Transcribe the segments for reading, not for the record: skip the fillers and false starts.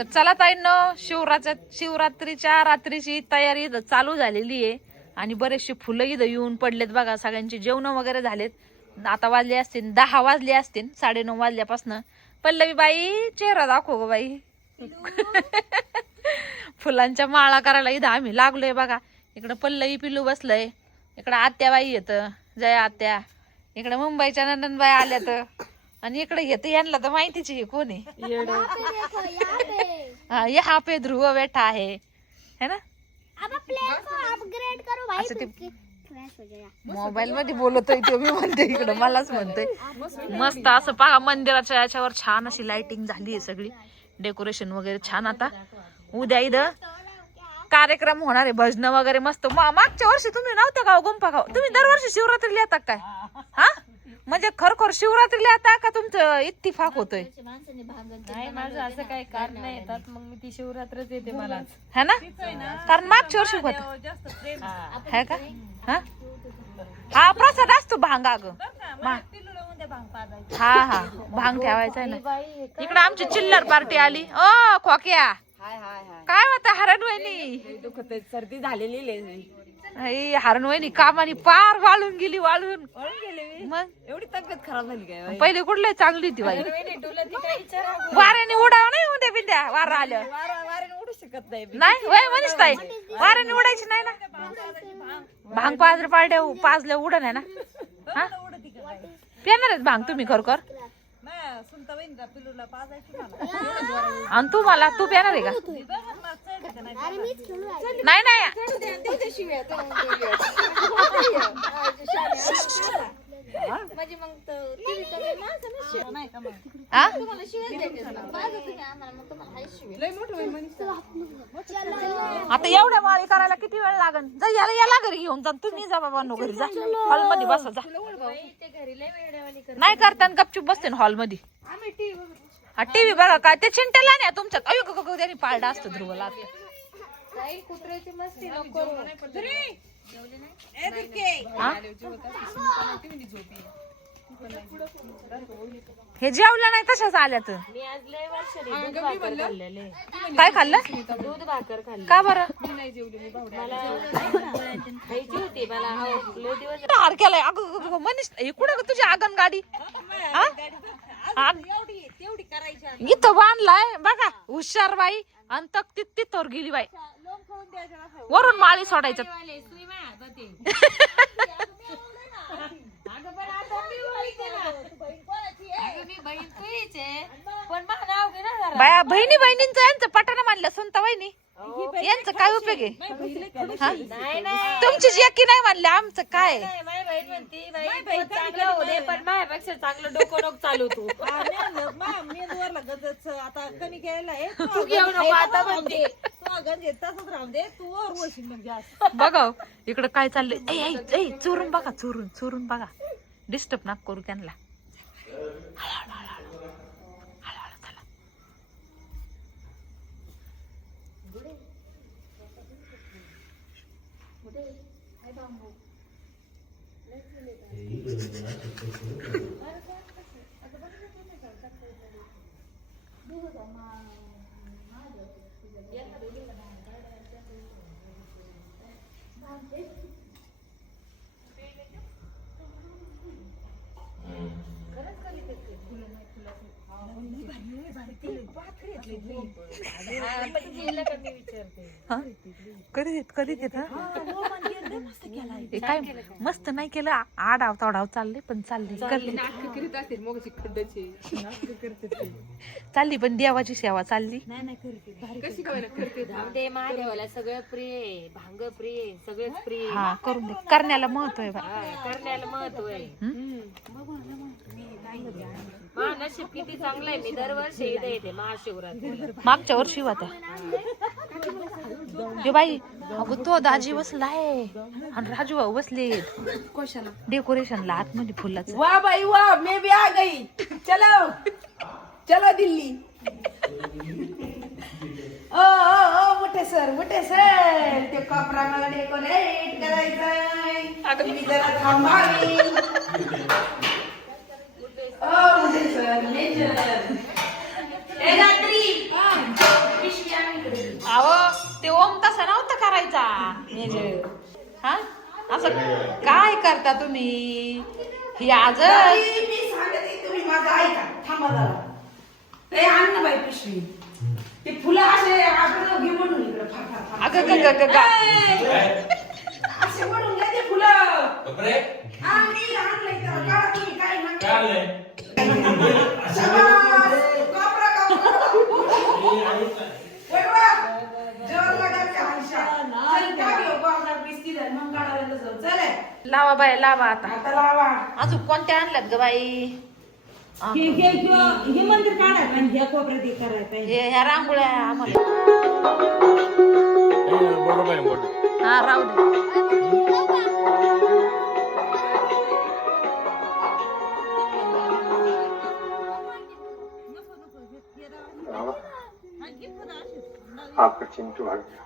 तर चला ताईंनो, शिवरात्रीच्या रात्रीची तयारी चालू झालेली आहे आणि बरेचसे फुलं इथं येऊन पडलेत बघा. सगळ्यांची जेवण वगैरे झालेत. आता वाजले असतील 10 वाजले असतील, 9:30 वाजल्यापासून. पल्लवी बाई चेहरा दाखव ग बाई. फुलांच्या माळा करायला इथं आम्ही लागलोय बघा. इकडं पल्लवी पिल्लू बसलय, इकडं आत्याबाई येत, जय आत्या, इकडे मुंबईच्या नंदनबाई आल्यात, आणि इकडे येत यांना तर माहितीच आहे कोण आहे. यहाँ पे ध्रुव बैठा है ना. असं ते मोबाईल मध्ये बोलतोय तो, मी म्हणते इकडं मलाच म्हणतोय. मस्त असं पहा, मंदिराच्या याच्यावर छान अशी लाइटिंग झाली आहे, सगळी डेकोरेशन वगैरे छान. आता उद्या इथं कार्यक्रम होणार आहे, भजन वगैरे मस्त. मागच्या वर्षी तुम्ही नव्हतं का गुंफा खाऊ? तुम्ही दरवर्षी शिवरात्रीला येतात काय? हा म्हणजे खरोखर शिवरात्रीला येता का तुमचं इत्तिफाक होतोय? नाही, माझं असं काही कारण नाही येतात, मग मी ती शिवरात्रच येते मला, है ना. कारण मागच्या वर्षी होत है का. हा प्रसाद असतो भांगा ग. हा हा भांग ठेवायचा आहे ना. इकडे आमची चिल्लर पार्टी आली. ओ खोक्या, काय होता हरण वहिनी? सर्दी झालेली. हरण वहिनी कामानी पार वाळून गेली, वाळून मग एवढी तब्येत खराब झाली काय? पहिले कुठले चांगली होती बाई. वाऱ्याने उडाव नाही उद्या बिंद्या, वारा आलं उडू शकत नाही. नाही वय मनीष ताई, वाऱ्याने उडायची नाही ना. भांग पाजल्या उडण आहे ना. हा पिणार आहेत भांग तुम्ही खरोखर? आणि तू मला तू पिणार आहे का? नाही नाही आता एवढ्या माळी करायला किती वेळ लागन? जा याला घरी घेऊन जा, तुम्ही जा बाबा नो घरी जा, हॉल मध्ये बसा जा. नाही करताना गपचूप बसते ना हॉल मध्ये. हा टीव्ही बघा काय ते चिंटेला नाही तुमच्यात. अयो त्यांनी पाळला असतो ध्रुवला. हे जेवलं नाही तशाच आल्यात. काय खाल्लं? दूध भाकर खाल्ली. का बरं? हार केलाय अगं मनीष. कुठं तुझी आगन गाडी इथं बांधलाय बघा. हुशार बाई आणि तक तिथवर गेली बाई. वरून माळी सोडायचं. बाया बहिणी बहिणींचं यांचं पटाना मानलं सुनता वहिनी यांचं काय उपयोग आहे? तुमची एकी नाही मानले आमचं काय? चांगलं होते पण माझ्यापेक्षा चांगलं डोकं नको चालवतो. आता कमी गेलाय तू घेऊ नको आता म्हणते. तसंच राहून दे तू वरवशील म्हणजे. बघा इकडं काय चाललंय. चोरून बघा, चोरून बघा. डिस्टर्ब ना करू त्यांना. कधी देत काय मस्त नाही केलं. आडाव तोडाव चालले पण चालली चालली पण देवाची सेवा चालली. महादेवाला सगळं प्रिय, भांग प्रिय, सगळंच प्रिय. हा करून दे. करण्याला महत्व आहे. करण्याला महत्व आहे. नशीब किती चांगलं आहे. मी दरवर्षी येते महाशिवरात्री. मागच्या वर्षी होता बाई. अगं तो दाजी बसलाय आणि राजू भाऊ बसले डेकोरेशनला आतमध्ये फुलाचं. वाह भाई वाह, मैं भी आ गई. चलो दिल्ली. ओ मोठे सर ते कपडा मला डेकोरेट करायचंय. मी जरा थांबावी. मोठे सर रात्री हा असं काय करता तुम्ही ही आज ताई, मी सांगते तुम्ही माझं ऐका. थांबा जरा. ते आण ना बाई पिशवी. ते फुलं असे आपण घे म्हणून इकडे फार फार फार. अगं ग ग ग ग. असे म्हणून घ्या ते फुलं. मी आणलंय त्याला. काढा तुम्ही काय नका. शाबास. कापरा, कापरा. वळवा. जेवण लागायचं हायशा. चल, त्या घेऊ कापरा पिस्ती धर, मग काढायला जाऊ. चल. लावा बाय लावा आता आता लावा. अजून कोणत्या आणल्यात ग बाई हे मंदिर काढायचं आणि ह्या कोपऱ्यात हे करायचं. हे ह्या रांगोळ्या आम्हाला हा राहू दे आपका चिंटू आ गया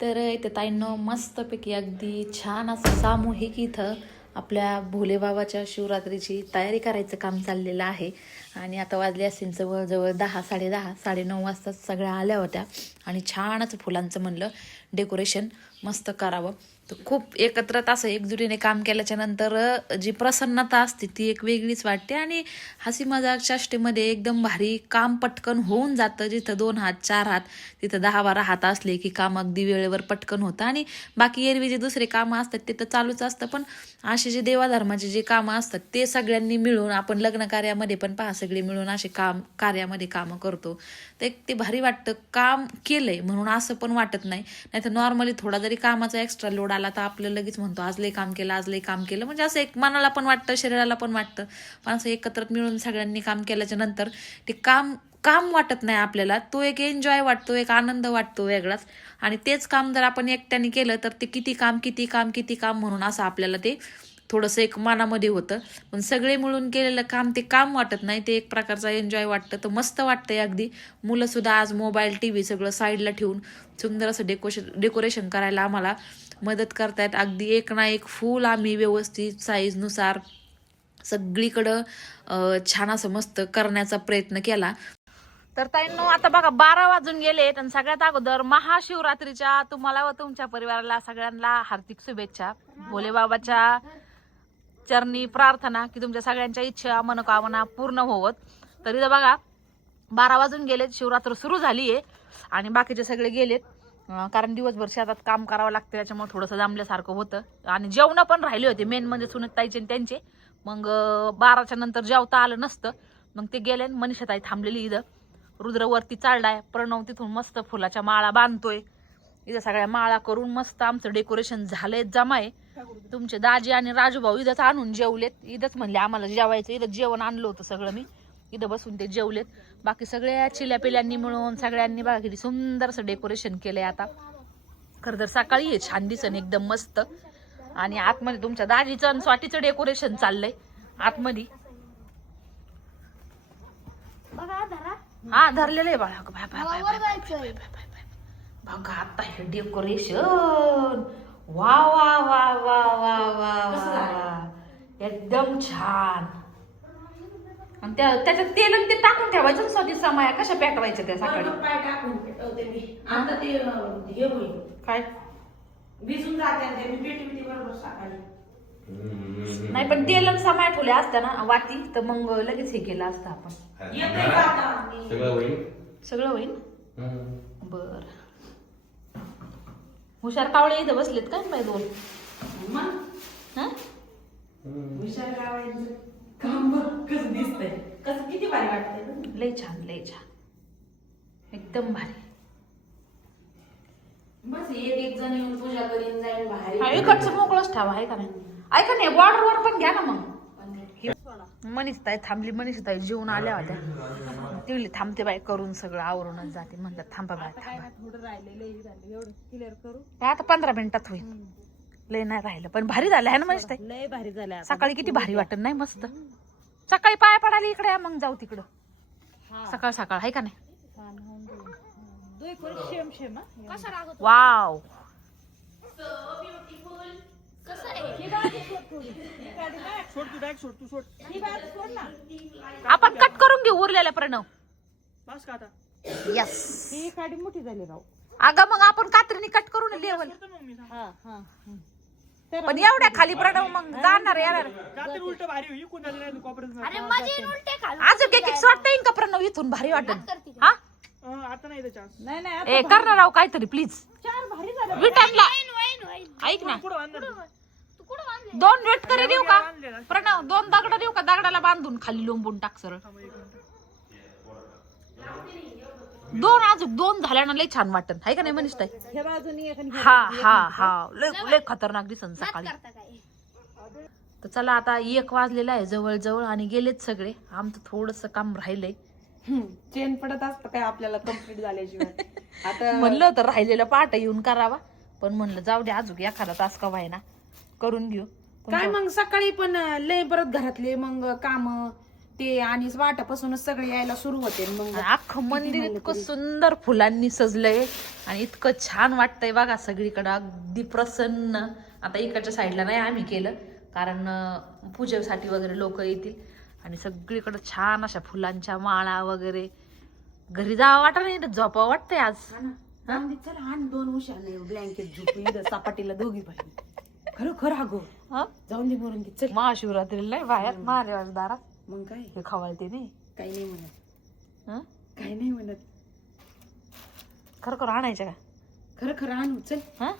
तर इथे ताईंनो मस्तपैकी अगदी छान असं सामूहिक इथं आपल्या भोलेबाबाच्या शिवरात्रीची तयारी करायचं काम चाललेलं आहे. आणि आता वाजले असतील जवळजवळ 10, 10:30, 9:30 वाजता सगळ्या आल्या होत्या आणि छानच फुलांचं म्हणलं डेकोरेशन मस्त करावं. तर खूप एकत्रित असं एकजुटीने काम केल्याच्या नंतर जी प्रसन्नता असते ती एक वेगळीच वाटते आणि हसी मजाक चेष्टेमध्ये एकदम भारी काम पटकन होऊन जातं. जिथं 2 हात 4 हात तिथं 10-12 हात असले की काम अगदी वेळेवर पटकन होतं. आणि बाकी एरवी जे दुसरे कामं असतात ते तर चालूच असतं, पण असे जे देवाधर्माचे जे कामं असतात ते सगळ्यांनी मिळून आपण लग्न कार्यामध्ये पण पहा सगळे मिळून असे कार्यामध्ये कामं करतो ते भारी वाटतं. काम केलंय म्हणून असं पण वाटत नाही. नाहीतर नॉर्मली थोडा जरी कामाचा एक्स्ट्रा लोड आला तर आपलं लगेच म्हणतो आज लय काम केलं, आज लय काम केलं, म्हणजे असं एक मनाला पण वाटतं शरीराला पण वाटतं. पण असं एकत्र मिळून सगळ्यांनी काम केल्याच्या नंतर ते काम वाटत नाही आपल्याला, तो एक एन्जॉय वाटतो, एक आनंद वाटतो वेगळाच. आणि तेच काम जर आपण एकट्याने केलं तर ते किती काम म्हणून असं आपल्याला ते थोडंसं एक मनामध्ये होतं. पण सगळे मिळून केलेलं काम ते काम वाटत नाही, ते एक प्रकारचा एन्जॉय वाटतं. तर मस्त वाटतंय अगदी. मुलं सुद्धा आज मोबाईल TV सगळं साईडला ठेवून सुंदर असं डेकोरेशन करायला आम्हाला मदत करतायत. अगदी एक ना एक फूल आम्ही व्यवस्थित साईजनुसार सगळीकडं छान असं मस्त करण्याचा प्रयत्न केला. तर ताईंनो आता बघा 12 वाजून गेलेत आणि सगळ्यात अगोदर महाशिवरात्रीच्या तुम्हाला व तुमच्या परिवाराला सगळ्यांना हार्दिक शुभेच्छा. भोलेबाबाच्या चरणी प्रार्थना की तुमच्या सगळ्यांच्या इच्छा मनोकामना पूर्ण होवत. तरी तर बघा 12 वाजून गेलेत, शिवरात्र सुरू झाली आहे आणि बाकीचे सगळे गेलेत कारण दिवसभर शेतात काम करावं लागतं, त्याच्यामुळे थोडंसं जमल्यासारखं होतं. आणि जेवण पण राहिले होते मेन म्हणजे सुनताईचे त्यांचे. मग 12च्या नंतर जेवता आलं नसतं, मग ते गेले. मनीषाताई थांबलेली इथं, रुद्रवरती चाललाय, प्रणव तिथून मस्त फुलाच्या माळा बांधतोय. इथं सगळ्या माळा करून मस्त आमचं डेकोरेशन झालंय जमाय. तुमचे दाजी आणि राजूभाऊ इथंच आणून जेवलेत, इथंच म्हणले आम्हाला जेवायचं, इथं जेवण आणलं होतं सगळं मी, इथं बसून ते जेवलेत. बाकी सगळ्या चिल्या पिल्यांनी मिळून सगळ्यांनी बघा किती सुंदर असं डेकोरेशन केलंय. आता खरं तर सकाळी हे छान दिसन एकदम मस्त. आणि आतमध्ये तुमच्या दाजीचं आणि स्वातीचं डेकोरेशन चाललंय आतमध्ये. हा धरलेलं आहे बाळा. बघा आता हे डेकोरेशन, वा वा वा वा वा वा वा, एकदम छान. आणि त्याच्यात तेल ते टाकून ठेवायचं स्वाती समाया कशा पेटवायच्या त्या सकाळी पाय टाकून ठेवते मी. आता ते हे होईल काय भिजून जाते ते मी पेटवते बरोबर सकाळी. नाही पण तेल आणि समाया ठेवल्या असत्या ना वाती तर मग लगेच हे केलं असतं आपण. येते का आता? सगळं होईल. सगळं होईल बर. हुशार कावळे इथं बसलेत काय बाई दोन. मग हा विचार लावायचं काम बघ कसं दिसतंय, कसं किती भारी वाटतंय. लय छान लय छान एकदम भारी. बस एक जण येऊन पूजा करीन जाईल हा बाहेर. इकडचं मोकळंच ठेवा आहे का नाही. ऐका नाही बॉर्डर वर पण घ्या ना मग. मनीषताई थांबली. मनीषताई जेवून आल्या होत्या. तिवली थांबते बाई करून सगळं आवरूनच जाते. म्हणतात थांबा बाय थांबा. थोडं राहिलेलं झालं एवढं क्लिअर करू. आता 15 मिनिटात होईल. लय नाही राहिलं पण भारी झालं आहे ना मनीषताई. लय भारी झालं. सकाळी किती भारी वाटत नाही मस्त. सकाळी पाया पडायला इकडे या मग जाऊ तिकडं. सकाळ सकाळ आहे का नाही. वाव आपण कट करून घेऊ उरलेल्या प्रणव. यस ही गाडी मोठी झाली राव. अगं मग आपण कात्रीने कट करून लेवल. पण एवढ्या खाली प्रणव मग जाणार येणार. अजून एक वाटत येईन का प्रणव इथून भारी वाटत. हा नाही ए करणार राव काहीतरी प्लीज. चार भारी झालं. विटांना ऐक ना 2 वेट करे देऊ का प्रणव. 2 दगड देऊ का. दगडाला बांधून खाली लोंबून टाक सरळ. 2 अजून 2 झाल्यानं लय छान वाटत आहे का नाही मनीषताई. हे बाजूनी एक आणि हे हा हा हा लय खतरनाक दिसन सकाळी. तर चला आता 1 वाजलेला आहे जवळ जवळ आणि गेलेत सगळे. आमचं थोडस काम राहिलंय. चेन पडत असतं काय आपल्याला कम्प्लीट झाल्याशिवाय. आता म्हणलं होतं राहिलेलं पाठ येऊन करावा पण म्हणलं जाऊ दे अजून एखादा तास का व्हायना करून घेऊ. काय मग सकाळी पण लय परत घरातले मग काम ते आणि वाटापासूनच सगळे यायला सुरू होते. मग अख्खं मंदिर इतकं सुंदर फुलांनी सजलंय आणि इतकं छान वाटतंय बघा सगळीकडं अगदी प्रसन्न. आता इकडच्या साईडला नाही आम्ही केलं कारण पूजेसाठी वगैरे लोक येतील आणि सगळीकडे छान अशा फुलांच्या माळा वगैरे. घरी जावं वाटत नाही झोपावं वाटतंय आज. चला आणि 2 उशा नाही ब्लँकेट झोपून सपाटीला दोघी पाहिजे. खरं अगो जाऊन दे मरून चल. महाशिवरात्रीला नाही बाहेर महादेवाच्या दारात मग काय हे खवळते नाही. काही नाही म्हणत. हं? काही नाही म्हणत. खरं आणायचं का. खरं आणू चल. हा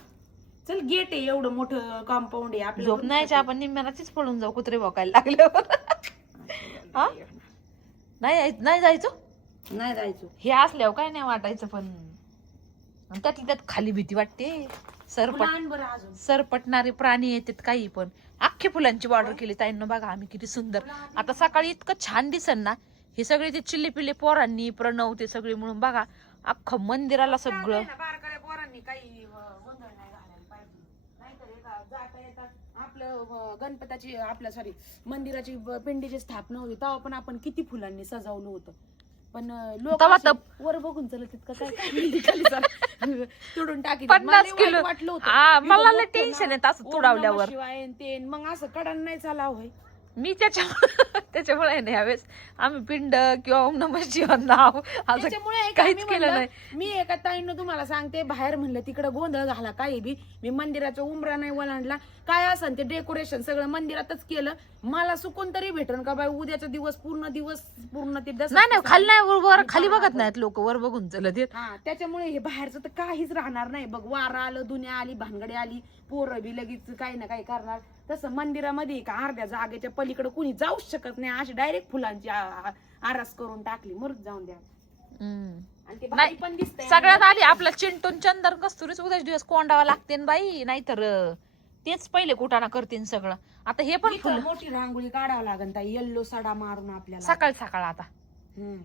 चल गेट आहे एवढं मोठं कंपाऊंड आहे आपलं. झोप नाही आपण निम्म्यानाचीच पळून जाऊ कुत्रे भोकायला लागल्यावर. हा नाही जायचं. नाही जायचं. हे असल्यावर काय नाही वाटायचं पण त्यातली त्यात खाली भीती वाटते. सरपटणारे प्राणी येतात काही पण. अख्खी फुलांची बॉर्डर केली ताईंनो बघा आम्ही किती सुंदर. आता सकाळी इतकं छान दिसन ना. हे सगळे ते चिल्ले पिल्ले पोरांनी प्रणव ते सगळे म्हणून बघा अख्खं मंदिराला सगळं. पोरांनी काही गोंधळ नाही घालायला पाहिजे. नाहीतर जाता येतात आपलं गणपताची आपल्या सॉरी मंदिराची पिंडीची स्थापना होती तेव्हा पण आपण किती फुलांनी सजवलं होतं. पण लोक वर बघून चलत तितकं काय तुडून टाकी 50 किलो मला लय टेन्शन येत असं तुडवल्यावर. मग असं कडान नाही चाला होय. मी त्याच्यामुळे नाही ह्यावेळेस आम्ही पिंड किंवा ओम नमः शिवाय नाव असं काहीच केलं नाही. मी एका ताईनं तुम्हाला सांगते बाहेर म्हणलं तिकडे गोंधळ झाला काही बी. मी मंदिराचा उंबरा नाही ओलांडला काय असन ते डेकोरेशन सगळं मंदिरातच केलं. मला सुकून तरी भेटन का बाई उद्याचा दिवस पूर्ण ते नाही खाली नाही वर खाली बघत नाहीत लोक वर बघून चलत येत. त्याच्यामुळे हे बाहेरचं तर काहीच राहणार नाही बघ. वारा आलं दुनिया आली भानगडी आली पोरं बी लगेच काही ना काही करणार. तसं मंदिरामध्ये का अर्ध्या जागेच्या पलीकडे कुणी जाऊच शकत नाही. अशी डायरेक्ट फुलांची आरास करून टाकली. मरूच जाऊन द्या. आणि ते भारी पण दिसतंय. सगळ्यात आली आपला चिंटून चंदन कस्तुरीच उद्याच दिवस कोंडावा लागते बाई. नाहीतर तेच पहिले कुटाणा करतील सगळं. आता हे पण फुल मोठी रांगोळी काढावं लागेल ताई. येल्लो सडा मारून आपल्याला सकाळ आता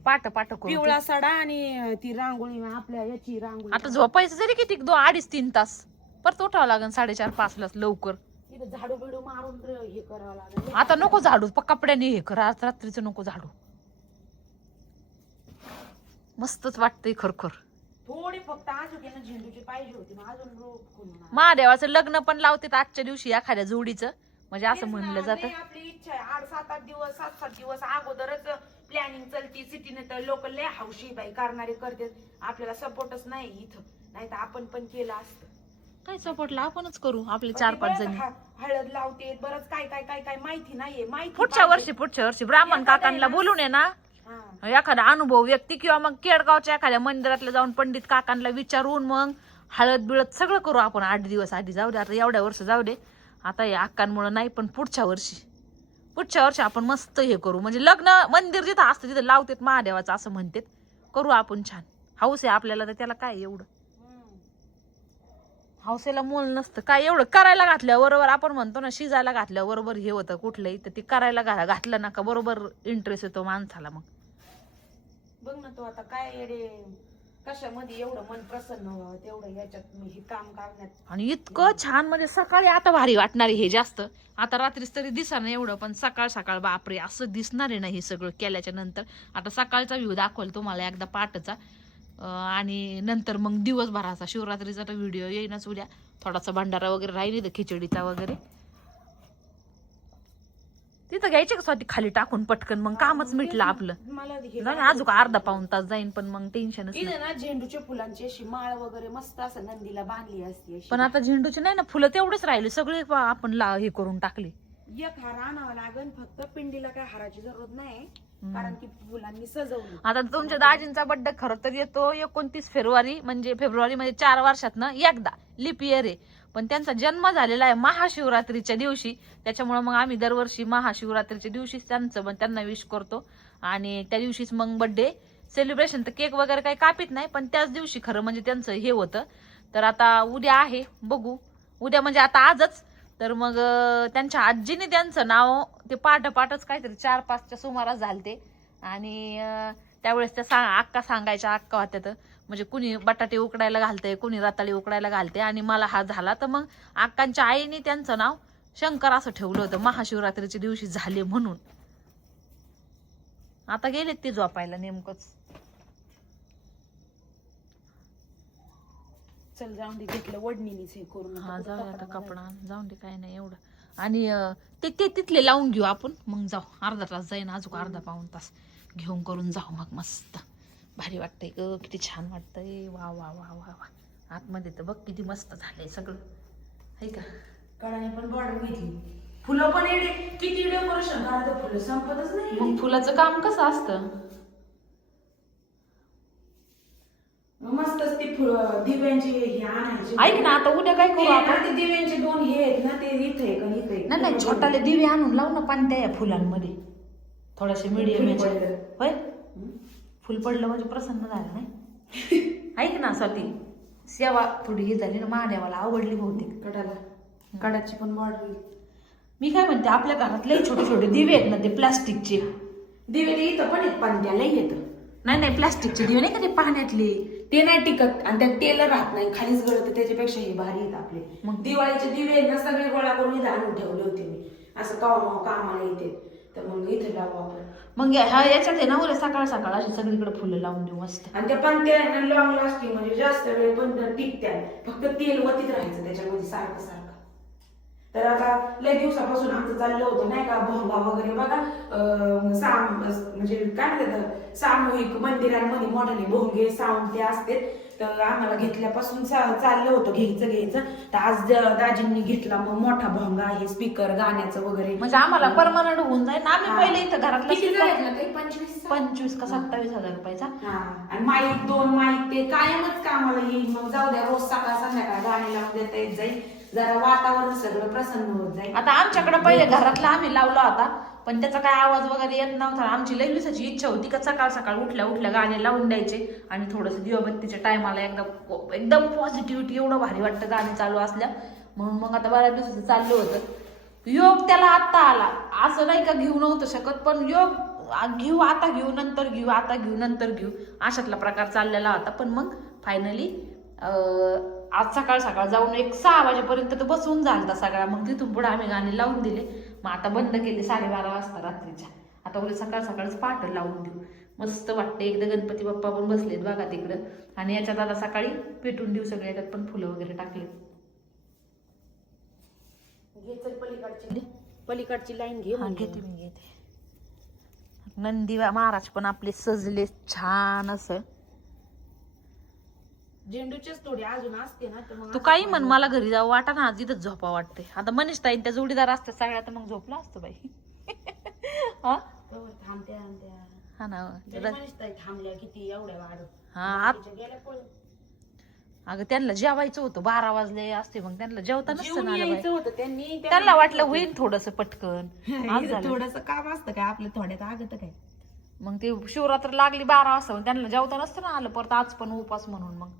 पाट पिवळा सडा आणि ती रांगोळी आपल्या याची रांगोळी. आता झोपायचं जरी किती 2-2.5-3 तास परत उठावं लागेल 4:30-5 लाच लवकर. झाडू बिडू मारून हे करावं लागेल. आता नको झाडू कपड्याने हे कर. आज रात्रीचं नको झाडू. मस्तच वाटतंय खरखर. थोडी फक्त अजून झेंडूची पाहिजे होती. महादेवाचं लग्न पण लावते आजच्या दिवशी एखाद्या जोडीचं म्हणजे असं म्हणलं जातं. आपली इच्छा आहे 8-7 दिवस 7-7 दिवस अगोदरच प्लॅनिंग चलती. सिटीने तर लोक लय हौशी बाई करणारे करते. आपल्याला सपोर्टच नाही इथं. नाही तर आपण पण केलं असतं. काय सपोर्टला आपणच करू आपले 4-5 जणी. हळद लावते बरंच काय माहिती नाहीये. माहिती पुढच्या वर्षी ब्राह्मण काकांना बोलून आहे ना एखादा अनुभव व्यक्ती किंवा मग केडगावच्या एखाद्या मंदिरातला जाऊन पंडित काकांना विचारून मग हळद बिळद सगळं करू आपण 8 दिवस आधी. जाऊ दे आता एवढ्या वर्ष जाऊ दे, आता या अक्कांमुळे नाही, पण पुढच्या वर्षी आपण मस्त हे करू. म्हणजे लग्न मंदिर जिथं असतं तिथं लावतात महादेवाचं असं म्हणतात, करू आपण छान. हाऊस आहे आपल्याला तर त्याला काय एवढं, हौसेला मोल नसतं काय एवढं. करायला घातल्या बरोबर आपण म्हणतो ना, शिजायला घातल्या बरोबर हे होतं कुठलंही, तर ते करायला घातलं ना का बरोबर इंटरेस्ट येतो माणसाला. मग बघ ना तू आता काय येडे कशामध्ये एवढं मन प्रसन्न व्हावं तेवढं याच्यात हे काम करण्यात. आणि इतकं छान, म्हणजे सकाळी आता भारी वाटणार आहे हे जास्त. आता रात्रीच तरी दिसा ना एवढं, पण सकाळ बापरे असं दिसणार आहे ना हे सगळं केल्याच्या नंतर. आता सकाळचा व्ह्यू दाखवल तुम्हाला एकदा पाटचा, आणि नंतर मग दिवसभराचा शिवरात्रीचा तर व्हिडिओ येईनच उद्या. थोडासा भंडारा वगैरे राहिली तर खिचडीचा वगैरे तिथं घ्यायचे का स्वाती खाली टाकून पटकन, मग कामच मिटलं आपलं. मला जाऊन अजून अर्धा पाऊण तास जाईन, पण मग टेन्शनच नाही. ना झेंडूच्या फुलांची अशी माळ वगैरे मस्त असं नंदीला बांधली असती अशी. पण आता झेंडूचे नाही ना फुलं, तेवढेच राहिले सगळे आपण हे करून टाकले. एक हार आणावा लागेल, फक्त पिंडीला काय हाराची जरूरत नाही कारण की फुलांनी सजवली. आता तुमच्या दाजींचा बर्थडे खरं तर येतो 29 फेब्रुवारी, म्हणजे फेब्रुवारी मध्ये 4 वर्षात ना एकदा लिप इयर आहे. पण त्यांचा जन्म झालेला आहे महाशिवरात्रीच्या दिवशी, त्याच्यामुळे मग आम्ही दरवर्षी महाशिवरात्रीच्या दिवशीच त्यांना विश करतो. आणि त्या दिवशीच मग बर्थडे सेलिब्रेशन, तर केक वगैरे काही कापीत नाही, पण त्याच दिवशी खरं म्हणजे त्यांचं हे होतं. तर आता उद्या आहे, बघू उद्या म्हणजे आता आजच. तर मग त्यांच्या आजीने त्यांचं नाव ते पाठच काहीतरी 4-5च्या सुमारास झालते. आणि त्यावेळेस त्या अक्का सांगायच्या, अक्का होत्या तर, म्हणजे कुणी बटाटे उकडायला घालते, कुणी रताळी उकडायला घालते, आणि मला हा झाला. तर मग अक्कांच्या आईने त्यांचं नाव शंकर असं ठेवलं होतं, महाशिवरात्रीच्या दिवशी झाले म्हणून. आता गेलेत ते झोपायला नेमकंच. चल जाऊन दे, घेतलं वडणीनीच हे करून. हा जाऊ आता कपडा जाऊन दे, काय नाही एवढं. आणि ते तिथले लावून घेऊ आपण, मग जाऊ. अर्धा तास जाईन, अजून अर्धा पाऊण तास घेऊन करून जाऊ. मग मस्त भारी वाटतंय ग, किती छान वाटतंय. वा वा वा वा वा. आतमध्ये तर बघ किती मस्त झालंय सगळं, है का. कडाने पण बॉर्डर घेतली, फुलं पण येडे किती डेकोरेशन करायचं, फुलं संपतच नाही. मग फुलाचं काम कसं असतं. मस्तच ती फुलं दिव्यांची हे आणायची. ऐक ना, आता उद्या काय करू आपण, ते दिव्यांचे 2 हे आहेत ना, ते इथे आहे का इथे. नाही छोटाले दिवे आणून लावू ना पाणी या फुलांमध्ये, थोडेसे मीडियम होय. फुल पडलं म्हणजे प्रसन्न झालं नाही. ऐक ना स्वाती, सेवा थोडी हे झाली ना, महादेवाला आवडली बहुतेक. कडाची पण बॉर्डर. मी काय म्हणते, आपल्या घरात लई छोटे छोटे दिवे आहेत ना, ते प्लास्टिकचे दिवे ते इथं पण आहेत, पण त्याला येतं. नाही प्लास्टिकचे दिवे नाही का ते पाण्यातले, ते नाही टिकत आणि त्यात तेल राहत नाही, खालीच गळत. त्याच्यापेक्षा हे भारी आहेत आपले. मग दिवाळीचे दिवे ना सगळे गोळा करून इथं आणून ठेवले होते मी, असं कामाला येते. तर मग इथे लावू आपण. मग याच्यात आहे ना उद्या सकाळ अशी सगळीकडे फुलं लावून देऊ मस्त. आणि त्या पंक्त्या आहे ना लॉंग लास्टिंग, म्हणजे जास्त वेळ पण टिकत्या. फक्त तेल वतीत राहायचं त्याच्यामध्ये सारखं. तर आता लय दिवसापासून आमचं चाललं होतं नाही का, भोंगा वगैरे बघा, म्हणजे काय म्हणतात, सामूहिक मंदिरांमध्ये मोठ्याने भोंगे साऊंड ते असते. तर आम्हाला घेतल्यापासून चाललं होतं घ्यायचं. तर आज दाजींनी घेतला मग मोठा भोंगा, हे स्पीकर गाण्याचं वगैरे. म्हणजे आम्हाला परमनंट होऊन जाईल. आम्ही पहिले इथं घरातला घेतला काही 25 का 27,000 रुपयाचा. आणि माईक 2 माईक ते कायमच कामाला येईल. मग जाऊ द्या, रोज सकाळ संध्याकाळ गाणी लावून देता येत जाईल, जरा वातावरण सगळं प्रसन्न होत जाईल. आता आमच्याकडे पहिले घरातला आम्ही लावला होता, पण त्याचा काय आवाज वगैरे येत नव्हता. आमची लई दिवसाची इच्छा होती का सकाळ उठल्या गाणे लावून द्यायचे, आणि थोडंसं दिवाबत्तीच्या टायमाला एकदम पॉझिटिव्हिटी, एवढं भारी वाटतं गाणी चालू असल्या. म्हणून मग आता बऱ्याच दिवसाचं चाललं होतं. योग त्याला आत्ता आला, असं नाही का घेऊ नव्हतं शकत, पण योग घेऊ, आता घेऊ, नंतर घेऊ, आता घेऊ, नंतर घेऊ, अशातला प्रकार चाललेला होता. पण मग फायनली आज सकाळ जाऊन 6 वाजेपर्यंत तर बसवून झालता सगळा. मग तिथून पुढे आम्ही गाणी लावून दिले. मग आता बंद केले 12:30 वाजता रात्रीच्या. आता उद्या सकाळच पहाटे लावून देऊ, मस्त वाटते. एकदा गणपती बाप्पा पण बसलेत बघा तिकडं, आणि याच्यात आता सकाळी पेटून देऊ सगळे, याच्यात पण फुलं वगैरे टाकले. पलीकडची लाईन घे. घेते मी घेते. नंदी महाराज पण आपले सजले छान असं. झेंडूचेच थोडे अजून असते ना, तर मग तू काही म्हण, मला घरी जाऊ वाटा ना, आज इथंच झोपा वाटते. आता मनीष ताई त्या जोडीदार असतात सगळ्या, तर मग झोपला असतो बाई. थांबत्या हा ना, थांबल्या किती एवढ्या वाढ. हा अगं त्यांना जेवायचं होतं 12 वाजले असते मग त्यांना जेवता नसतं जेवून ना आलं यायचं बाई. होतं त्यांनी त्यांना वाटलं होईल थोडस पटकन आज झालं. थोडस काम असतं काय आपलं थोड्यात आगत काय. मग ते शिवरात्र लागली 12 वाजता मग त्यांना जेवता नसतं ना आलं परत आज पण उपास म्हणून मग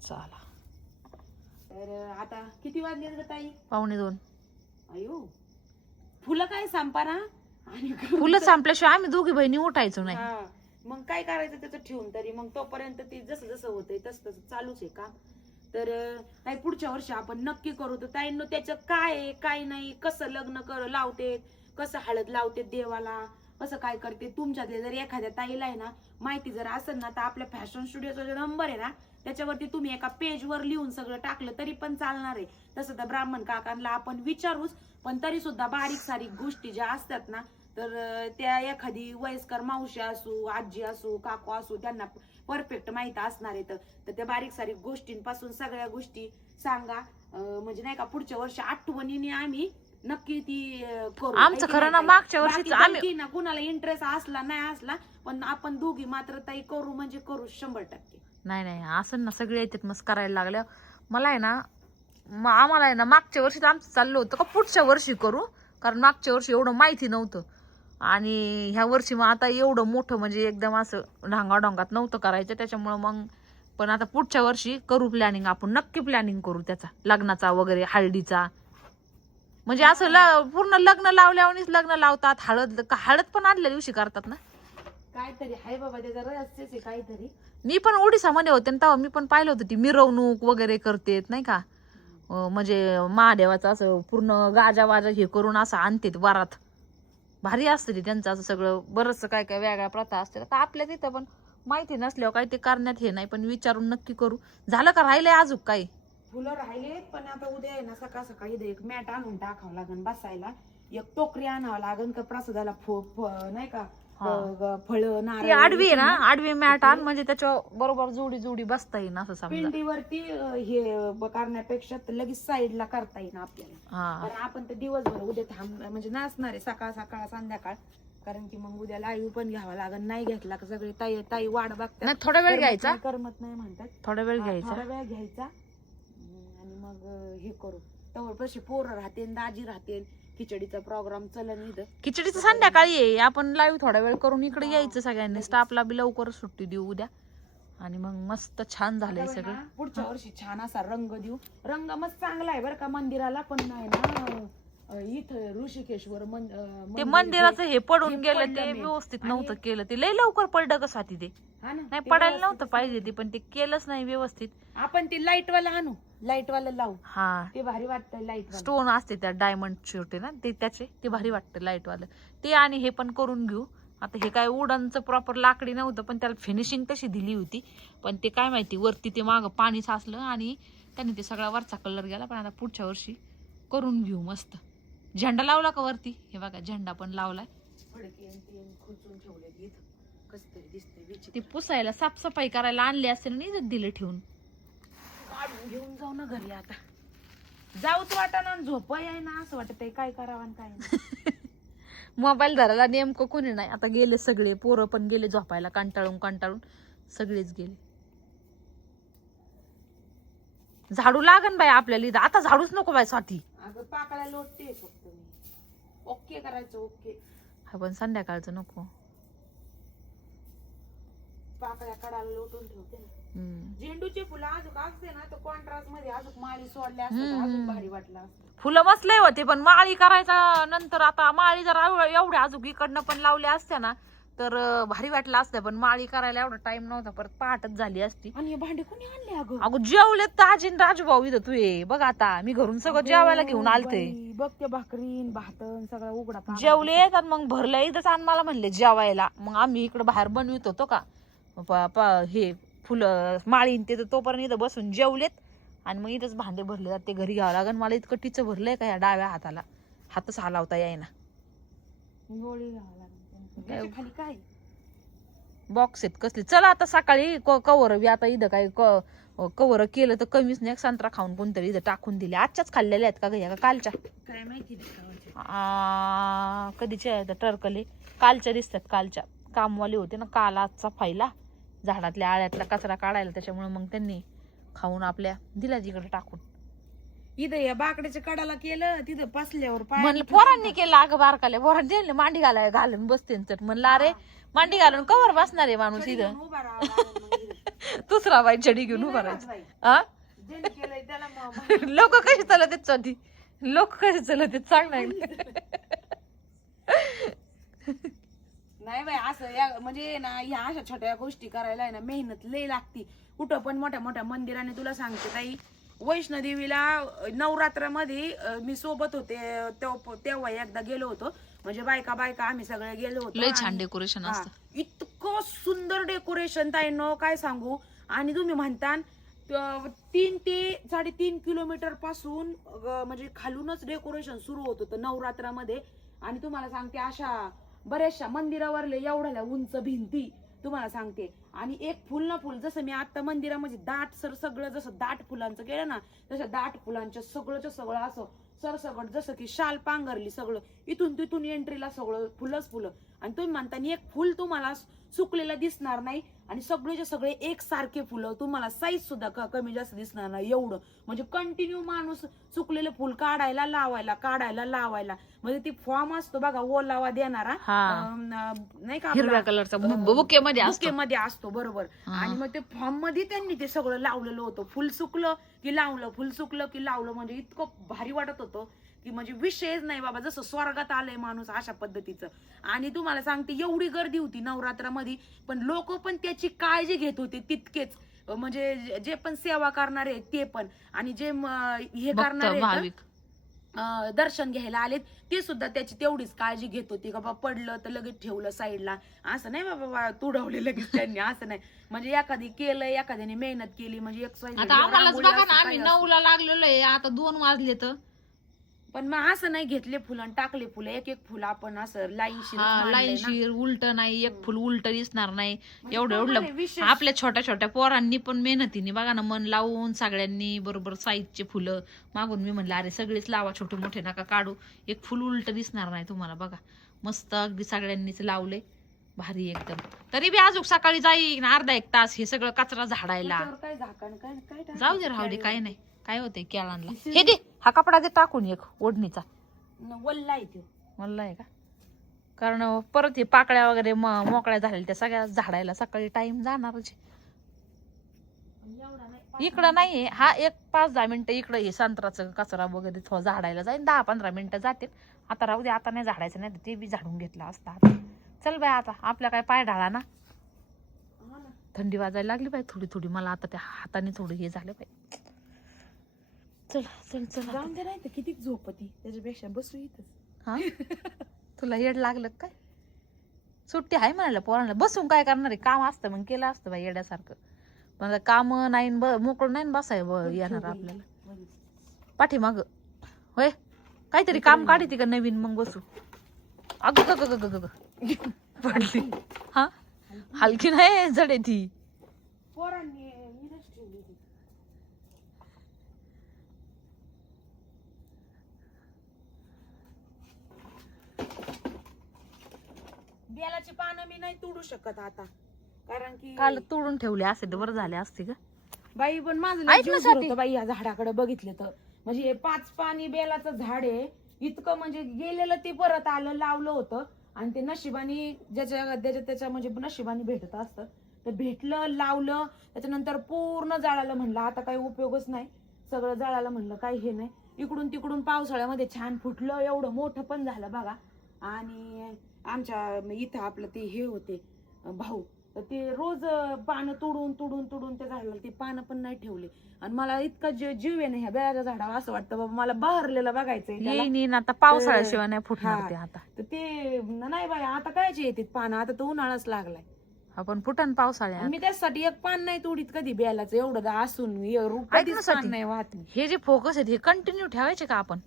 चला. तर आता किती वाजले ग ताई? 1:45. अयो फुलं काय संपाना आणि फुलं संपल्याशिवाय आम्ही दोघी बहिणी उठायचो नाही. हा, मग काय करायचं त्याचं ठेवून तरी मग तोपर्यंत ती जसं जसं होतंय तसं तसं चालूच आहे का. तर ताई पुढच्या वर्षी आपण नक्की करू. तर ताईंनो त्याचं काय आहे काय नाही, कसं लग्न लावते, कसं हळद लावते देवाला, कसं काय करते, तुमच्यातले जर एखाद्या ताईला आहे ना माहिती जर असेल ना तर आपल्या फॅशन स्टुडिओचा जो नंबर आहे ना त्याच्यावरती तुम्ही एका पेजवर लिहून सगळं टाकलं तरी पण चालणार आहे. तसं तर ब्राह्मण काकांना आपण विचारूच, पण तरी सुद्धा बारीक सारीक गोष्टी ज्या असतात ना तर त्या एखादी वयस्कर मावशी असू, आजी असू, काकू असू त्यांना परफेक्ट माहिती असणार आहे. तर त्या बारीक सारीक गोष्टींपासून सगळ्या गोष्टी सांगा. म्हणजे नाही का पुढच्या वर्षी आठवणीने आम्ही नक्की ती करू. आमचं खरं ना मागच्या वर्षीच आम्ही ना कुणाला इंटरेस्ट असला नाही असला पण आपण दोघी मात्र ताई करू म्हणजे करू 100%. नाही असं ना सगळे येतात मस्त करायला लागल्या. मला आहे ना आम्हाला आहे ना मागच्या वर्षी आमचं चाललं होतं का पुढच्या वर्षी करू, कारण मागच्या वर्षी एवढं माहिती नव्हतं आणि ह्या वर्षी मग आता एवढं मोठं म्हणजे एकदम असं ढांगाढोंगात नव्हतं करायचं त्याच्यामुळं मग. पण आता पुढच्या वर्षी करू प्लॅनिंग, आपण नक्की प्लॅनिंग करू त्याचा लग्नाचा वगैरे हळदीचा. म्हणजे असं पूर्ण लग्न लावल्यावरच लग्न लावतात. हळद पण आदल्या दिवशी करतात ना काहीतरी आहे बाबा त्याचा रहस्यच आहे काहीतरी. मी पण ओडिसामध्ये होते तेव्हा मी पण पाहिलं होतं ती मिरवणूक वगैरे करतेत नाही का. म्हणजे महादेवाचं असं पूर्ण गाजा वाजा हे करून असं आणते वरात. भारी असतं ते त्यांचं असं सगळं बरंचसं काय काय वेगळ्या प्रथा असते. आता आपल्या तिथं पण माहिती नसल्यावर काही ते करण्यात हे नाही, पण विचारून नक्की करू. झालं का राहिलंय अजून काही? फुलं राहिले पण आता उद्या आहे ना सकाळ सकाळी इथे एक मॅट आणून टाकावं लागेल बसायला, एक टोकरी आणावं लागेल का प्रसादाला नाही का फळ ती नारळ आडवी आहे ना, आडवी मॅट आण म्हणजे त्याच्या बरोबर जोडी जोडी बसता येईल असं समजा. पिंडीवरती हे करण्यापेक्षा लगेच साईडला करता येईल आपल्याला. हा कारण आपण तर दिवसभर उद्या म्हणजे नाचणार आहे सकाळ सकाळ संध्याकाळ, कारण की मग उद्या लाईव्ह पण घ्यावा लागेल. नाही घेतला का सगळे ताई ताई वाट बघतात. नाही थोडा वेळ घ्यायचा, करमत नाही म्हणतात. थोडा वेळ घ्यायचा. थोडा वेळ घ्यायचा आणि मग हे करू. तर कशी पोरं राहते दाजी राहते, खिचडीचा प्रोग्राम चलन इथं. खिचडीचं संध्याकाळी आहे, आपण लाईव्ह थोडा वेळ करून इकडे यायचं सगळ्यांनी. स्टाफला बी लवकर सुट्टी देऊ उद्या आणि मग मस्त छान झालंय सगळं. पुढच्या वर्षी छान असा रंग देऊ. रंग मस्त चांगला आहे बरं का मंदिराला, पण नाही ना इथं ऋषिकेश्वर ते मंदिराचं हे पडून गेलं ते व्यवस्थित नव्हतं केलं. ते लय लवकर पडलं कसं ती ते नाही पडायला नव्हतं पाहिजे ते, पण ते केलंच नाही व्यवस्थित. आपण ते लाईट वाला आणू, लाईट वाला लावू. हा ते भारी वाटतं लाईट. स्टोन असते त्या डायमंड छोटे ना ते त्याचे ते भारी वाटतं लाईट वालं ते. आणि हे पण करून घेऊ. आता हे काय वुडनचं प्रॉपर लाकडी नव्हतं पण त्याला फिनिशिंग तशी दिली होती, पण ते काय माहिती वरती ते मागं पाणी साचलं आणि त्याने ते सगळा वरचा कलर गेला. पण आता पुढच्या वर्षी करून घेऊ मस्त. झेंडा लावला का वरती? हे बघा झेंडा पण लावलाय. ते पुसायला साफसफाई करायला आणले असते ना इथं दिले ठेवून. घेऊन जाऊ ना घरी. आता जाऊच वाटाना झोप आहे ना असं वाटत काय करावं काय नाही. मोबाईल धरायला नेमकं कोणी नाही. आता गेले सगळे पोरं पण गेले झोपायला कंटाळून सगळेच गेले. झाडू लागन बाई आपल्याला इथं. आता झाडूच नको बाई स्वाती. अगं पाकळ्या लोटते फक्त मी. ओके करायचं ओके. हा पण संध्याकाळचं नको. पाकळ्या कडाला लोटून ठेवते ना. झेंडूचे फुलं अजून असते ना तर कॉन्ट्रास्ट मध्ये अजून माळी सोडल्या असतात अजून भारी वाटलं असतं. फुलं मसले होते पण माळी करायचा नंतर. आता माळी जर एवढ्या अजून इकडनं पण लावल्या असत्या ना तर भारी वाटलं असतं, पण माळी करायला एवढा टाइम नव्हता. परत पहाटच झाली असती. आणि हे भांडे कोणी आणले अगं? अगं जेवले ताजी राजभाऊ इथं तू ये बघ. आता मी घरून सगळं जेवायला घेऊन आलते. बघ ते भाकरीन भातन सगळं उघडा जेवले आणि मग भरलं इथंच आण मला म्हणले जेवायला. मग आम्ही इकडे बाहेर बनवित होतो का हे फुलं माळीन ते, तोपर्यंत इथं बसून जेवलेत आणि मग इथंच भांडे भरले. ते घरी घ्यावं लागेल मला. इतकं टिचं भरलंय का या डाव्या हाताला, हातच हलावता येईना. गोळी घ्यावं लागेल खाली. काय बॉक्स आहेत कसले. चला आता सकाळी कवर बी आता इथं काय कवर केलं तर कमीच नाही. संत्रा खाऊन कोणतरी इथं टाकून दिले. आजच्याच खाल्लेल्या आहेत का घ्या का कालच्या? काय माहिती कधीच्या आहेत टरकले? कालच्या दिसतात. कालच्या कामवाले होते ना काल आज सफाईला झाडातल्या आळ्यातला कचरा काढायला, त्याच्यामुळे मग त्यांनी खाऊन आपल्या दिल्या तिकडे टाकून. इथं या बाकड्याच्या कडाला केलं, तिथं पसल्यावर पाय म्हणलं पोरांनी केलं, अगं बारकाले पोरांनी दिले मांडी घालून बसते तर म्हणलं अरे मांडी घालून कवर बसणार आहे माणूस इथं. उभा राहावं लागेल मग इथं. दुसरा बाई छडी घेऊन उभा राहायचं. बाई, हा ज्याने केलंय त्याला मग लोक कशी चालत आहेत स्वाती, लोक कशी चालत आहेत सांग नाही. नाही बाई असं म्हणजे ना ह्या अशा छोट्या गोष्टी करायला आहे ना मेहनत लय लागती. कुठं पण मोठ्या मोठ्या मंदिराने तुला सांगते ताई, वैष्णोदेवीला नवरात्रामध्ये मी सोबत होते तेव्हा एकदा गेलो होतो. म्हणजे बायका आम्ही सगळे गेलो होतो. लय छान डेकोरेशन हा, असतं. इतकं सुंदर डेकोरेशन ताईनो काय सांगू. आणि तुम्ही म्हणता 3 ते 3.5 किलोमीटर पासून म्हणजे खालूनच डेकोरेशन सुरू होत होतं नवरात्रामध्ये. आणि तुम्हाला सांगते अशा बऱ्याचशा मंदिरावरले एवढ्या उंच भिंती तुम्हाला सांगते. आणि एक फुल ना फुल, जसं मी आता मंदिरामध्ये दाट सगळं जसं दाट फुलांचं केलं ना, तसं दाट फुलांचं सगळंच सगळं असं सरसगट जसं की शाल पांघरली सगळं इथून तिथून एंट्रीला सगळं फुलच फुलं. आणि तुम्ही म्हणता एक फुल तुम्हाला सुकलेलं दिसणार नाही आणि सगळेचे सगळे एकसारखे फुलं, तुम्हाला साईज सुद्धा कमी जास्त दिसणार नाही एवढं. म्हणजे कंटिन्यू माणूस सुकलेलं फुल काढायला लावायला म्हणजे ती फॉर्म असतो बघा ओलावा देणारा, नाही का हिरव्या कलरचा बुके मध्ये असतो बरोबर. आणि मग ते फॉर्म मध्ये त्यांनी ते सगळं लावलेलं होतं. फुल सुकलं की लावलं, फुल सुकलं की लावलं. म्हणजे इतकं भारी वाटत होतं की म्हणजे विषयच नाही बाबा, जसं स्वर्गात आलंय माणूस अशा पद्धतीचं. आणि तुम्हाला सांगते एवढी गर्दी होती नवरात्रामध्ये, पण लोक पण त्याची काळजी घेत होते तितकेच. म्हणजे जे पण सेवा करणारे आहेत ते पण, आणि जे हे करणारे भाविक दर्शन घ्यायला आलेत ते सुद्धा त्याची तेवढीच काळजी घेत होती. का बाबा पडलं तर लगेच ठेवलं साईडला, असं नाही बाबा तुडवले लगेच त्यांनी, असं नाही. म्हणजे एखादी केलंय, एखाद्याने मेहनत केली. म्हणजे आता आम्हालाच बघा ना, आम्ही 9ला लागलेलो आहे, आता 2 वाजले तर. पण मग असं नाही घेतले फुलं आणि टाकले फुलं, एक फुलं आपण असं लाईनशीर उलट नाही, एक फुल उलट दिसणार नाही. एवढं आपल्या छोट्या छोट्या पोरांनी पण मेहनतीने बघा ना मन लावून सगळ्यांनी बरोबर साईजचे फुलं मागून. मी म्हणलं अरे सगळेच लावा, छोटे मोठे नका काढू, एक फुल उलट दिसणार नाही तुम्हाला. बघा मस्त अगदी सगळ्यांनीच लावले, भारी एकदम. तरी बी अजून सकाळी जाईन अर्धा 1 तास हे सगळं कचरा झाडायला. जाऊ दे, राहू दे, काही नाही, काय होतंय केळांना. हे दे, हा कपडा दे टाकून एक ओढणीचा. वल्ला आहे वल्ला आहे का? कारण परत हे पाकळ्या वगैरे मोकळ्या झालेल्या त्या सगळ्या झाडायला सकाळी टाइम जाणारच. इकडं नाहीये, हा एक 5-10 मिनिटं इकडं हे संत्राचं कचरा वगैरे थोडं झाडायला जाईल, 10-15 मिनिटं जातील. आता राहू दे, आता नाही झाडायचं, नाही ते बी झाडून घेतलं असतं. आता चल बाय, आता आपल्या काय पाय ढाळा ना, थंडी वाजायला लागली बाई थोडी थोडी. मला आता त्या हाताने थोडं हे झालं बाई. चल चल चल, जाऊन दे, नाही तर किती झोपती, त्याच्यापेक्षा बसू इथं. हा तुला येड लागलं काय? सुट्टी आहे म्हणाला पोरांना, बसून काय करणार आहे, काम असतं मग केलं असतं बाई येड्यासारखं. पण काम नाही, मोकळं नाही बसाय येणार आपल्याला पाठीमाग. होय काहीतरी काम काढते का नवीन, मग बसू. अगं ग ग ग पडली. हा हलकी नाही, जड आहे ती. पोरांनी बेलाची पानं मी नाही तोडू शकत आता, कारण की काल तोडून ठेवले असते तर बरं झाले असते का बाई. पण माझं लय जीव होतं बाई या झाडाकडे बघितलं तर. म्हणजे हे 5 पाणी बेलाचं झाड आहे, इतकं म्हणजे गेलेलं ते परत आलं, लावलं होतं. आणि ते नशिबाने त्याच्या म्हणजे नशिबाने भेटत असतं, तर भेटलं, लावलं. त्याच्यानंतर पूर्ण जाळालं. म्हणलं आता काही उपयोगच नाही, सगळं जाळालं. म्हणलं काही हे नाही. इकडून तिकडून पावसाळ्यामध्ये छान फुटलं, एवढं मोठं पण झालं बघा. आणि आमच्या इथं आपलं ते हे होते भाऊ, तर ते रोज पानं तोडून त्या झाडाला ते पानं पण नाही ठेवले. आणि मला इतका जीव आहे ना ह्या बेळाच्या झाडावर, असं वाटतं बाबा मला बहरलेलं बघायचंय. आता पावसाळ्याशिवाय नाही फुटणार ते. आता तर ते नाही बाई, आता कायचे येतात पानं, आता तर उन्हाळाच लागलाय. आपण फुटन पावसाळ्यात. मी त्यासाठी एक पान नाही तोडीत कधी बेलाचं, एवढं असून नाही वाहत. हे जे फोकस आहेत हे कंटिन्यू ठेवायचे का आपण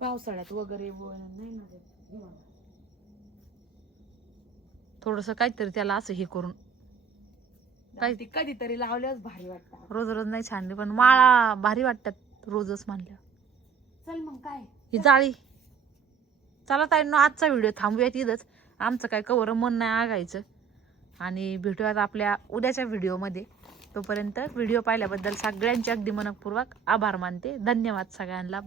पावसाळ्यात वगैरे नाही ना, थोडस काहीतरी त्याला असं हे करून कधीतरी लावल्याच भारी वाटतं. रोज रोज नाही छान, पण माळा भारी वाटतात रोजच मानल्या. चल मग काय, ही जाळी. चला ताईंनो, आजचा व्हिडिओ थांबूयात इथंच. आमचं काय कवर मन नाही आगायचं. आणि भेटूयात आपल्या उद्याच्या व्हिडिओमध्ये. तोपर्यंत व्हिडिओ पाहिल्याबद्दल सगळ्यांचे अगदी मनपूर्वक आभार मानते. धन्यवाद सगळ्यांना.